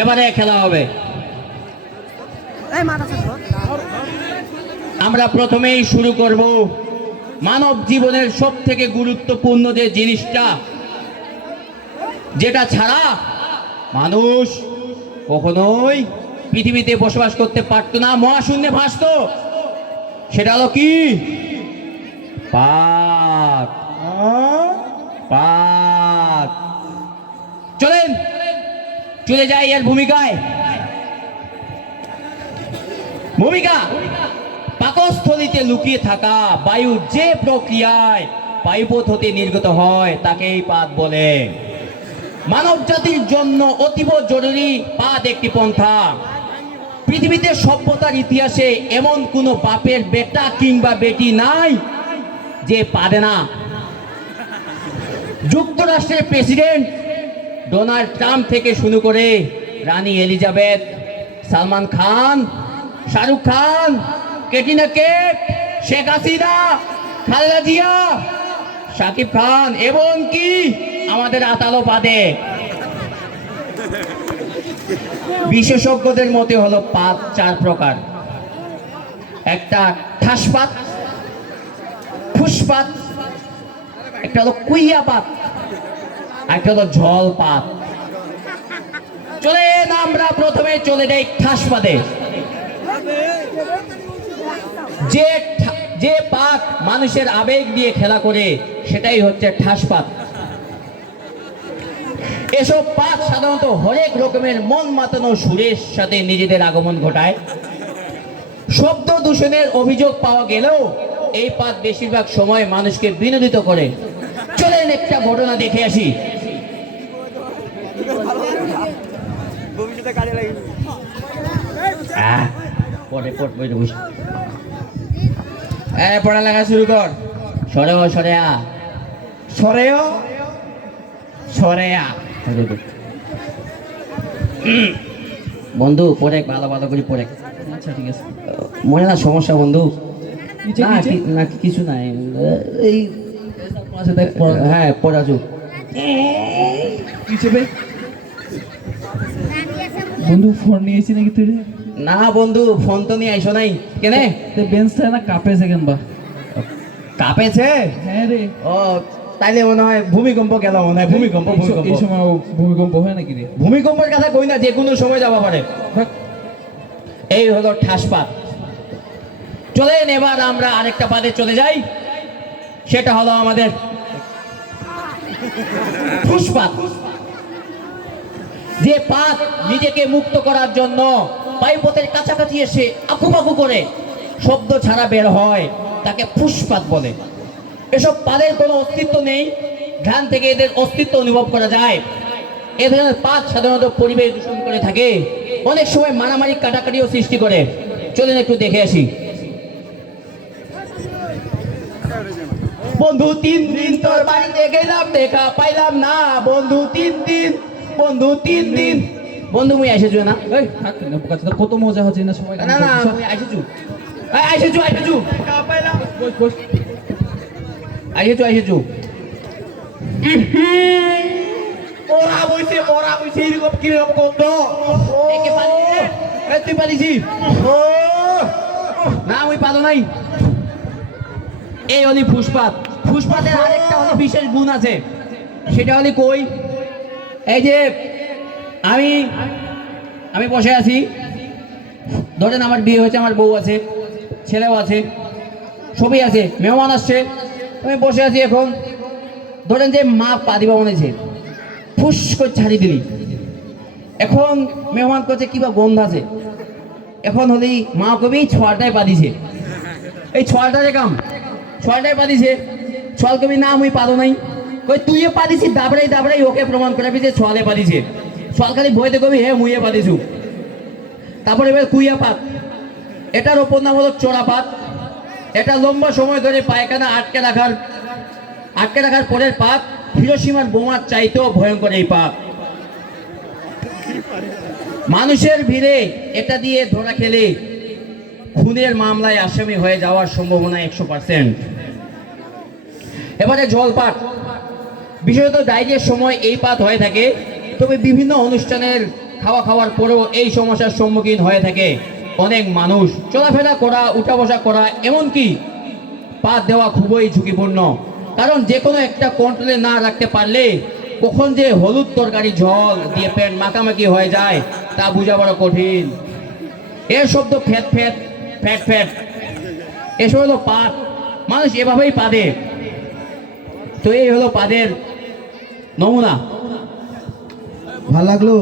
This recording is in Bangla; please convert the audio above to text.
এবারে খেলা হবে। আমরা প্রথমেই শুরু করব মানব জীবনের সব থেকে গুরুত্বপূর্ণ যে জিনিসটা, যেটা ছাড়া মানুষ কখনোই পৃথিবীতে বসবাস করতে পারতো না, মহাশূন্যে ভাসতো। সেটা হলো কি? পাত। পাত। চলেন চলে যাই এর ভূমিকায়। ভূমিকা: পাকস্থলীতে লুকিয়ে থাকা বায়ু যে প্রক্রিয়ায় বায়ুপথ হতে নির্গত হয় তাকেই পাত বলে। মানব জাতির জন্য অতীব জরুরি পাত একটি পন্থা। পৃথিবীতে সভ্যতার ইতিহাসে এমন কোন বাপের বেটা কিংবা বেটি নাই যে পারে না। যুক্তরাষ্ট্রের প্রেসিডেন্ট ডোনাল্ড ট্রাম্প থেকে শুরু করে রানী এলিজাবেথ, সালমান খান, শাহরুখ খান, ক্যাটরিনা कैफ, শেখ হাসিনা, খালেদা জিয়া, শাকিব খান এবং কি আমাদের আতালো পাদে। বিশেষজ্ঞদের মতে হলো পাত চার প্রকার। একটা ঠাসপাত, ফুসপাত, একটা হলো কুইয়া পাত, একটা হলো জল পাত। চলেন আমরা প্রথমে চলে যাই ঠাসপাতে। যে পাত মানুষের আবেগ দিয়ে খেলা করে সেটাই হচ্ছে ঠাসপাত। এসব পাত সাধারণত হরেক রকমের মন মাতানো সুরের সাথে নিজেদের আগমন ঘটায়। শব্দ দূষণের অভিযোগ পাওয়া গেলেও এই পাত বেশিরভাগ সময় মানুষকে বিনোদিত করে। চলেন একটা ঘটনা দেখে আসি। পড়ালেখা শুরু কর। সরেও সরেয়া সরেও সরেয়া বন্ধু পড়ে ভালো ভালো করে পড়ে। আচ্ছা ঠিক আছে, মনে না সমস্যা বন্ধু? না কিছু নাই, এই হ্যাঁ পড়াচু বন্ধু ফোন নিয়েছি নাকি তুই? না বন্ধু ফোন তো নিয়ে আইসো নাই কেন? বেঞ্চটা না কাঁপেছে কেন বা? কাঁপেছে? হ্যাঁ রে। ও তাইলে মনে হয় ভূমিকম্প গেল, মনে হয় ভূমিকম্প। এই সময় ভূমিকম্প হয় নাকি রে? ভূমিকম্পের কথা কই না, যে কোনো সময় যাওয়া পারে। এই হলো ঠাসপাত। চলেন এবার আমরা আরেকটা পাতে চলে যাই, সেটা হলো আমাদের ফুসপাত। যে পাত নিজেকে মুক্ত করার জন্য বায়ুপথের কাছাকাছি এসে আকুপাকু করে শব্দ ছাড়া বের হয় তাকে ফুসপাত বলে। এসব পাদের কোনো অস্তিত্ব নেই, ধ্যান থেকে এদের অস্তিত্ব অনুভব করা যায়। এ ধরনের পাত সাধারণত পরিবেশ দূষণ করে থাকে, অনেক সময় মারামারি কাটাকাটিও সৃষ্টি করে। চলেন একটু দেখে আসি। বন্ধু 3 দিন তোর বাড়িতে গেলাম, দেখা পাইলাম না। বন্ধু 3 দিন, বন্ধু 3 দিন। বন্ধু মুই আইসেছু না? এই থাক না, কত মজা হচ্ছে না সময়। না না মুই আইসেছু, আইসেছু আইসেছু পাইলাম। বস বস আইসেছু। ওরা বইছে এরকম কিরকম গন্ধ। একে পালি রে, তুই পালিছি? না মুই পালো নাই। এই হলি ফুসপাত। ফুসপাতের আরেকটা হলো বিশেষ গুণ আছে, সেটা হলি কই? এই যে আমি বসে আছি, ধরেন আমার বিয়ে হয়েছে, আমার বউ আছে, ছেলেও আছে, সবই আছে, মেহমান আসছে, আমি বসে আছি। এখন ধরেন যে মা পা দিবা মনেছে, ফুস করে ছাড়ি দিলি। এখন মেহমান করছে কিবা গন্ধ আছে, এখন হলি মা কবি ছোয়াটায় পা দিছে, এই ছোয়াটারে কাম ছয়টায় পা দিছে। ছল কবি না মুই পালো নাই, কই তুইও পা দিছি, দাবড়াই ওকে প্রমাণ করাবি যে ছলে পা দিছে। ছল খালি বইতে কবি হে মুইয়ে পা দিছু। তারপরে এবার কুইয়া পাত, এটার ওপর নাম হলো চোরা পাত। এটা লম্বা সময় ধরে পায়খানা আটকে রাখার পরের পাত। হিরোশিমার বোমার চাইতেও ভয়ঙ্কর এই পাত। মানুষের ভিড়ে এটা দিয়ে ধরা খেলে খুনের মামলায় আসামি হয়ে যাওয়ার সম্ভাবনা 100%। এবারে জলপাত, বিশেষত ডাইরিয়ার সময় এই পাত হয়ে থাকে, তবে বিভিন্ন অনুষ্ঠানের খাওয়ার পরেও এই সমস্যার সম্মুখীন হয়ে থাকে অনেক মানুষ। চলাফেরা করা, উঠা বসা করা, এমনকি পা দেওয়া খুবই ঝুঁকিপূর্ণ। কারণ যে কোনো একটা কন্ট্রোলে না রাখতে পারলে কখন যে হলুদ তরকারি ঝোল দিয়ে পেট মাখামাখি হয়ে যায় তা বোঝা বড় কঠিন। এর শব্দ ফ্যাট ফ্যাট ফ্যাট ফ্যাট, এসব হলো পাদ। মানুষ এভাবেই পাদে। তো এই হলো পাদের নমুনা। ভাল লাগলো।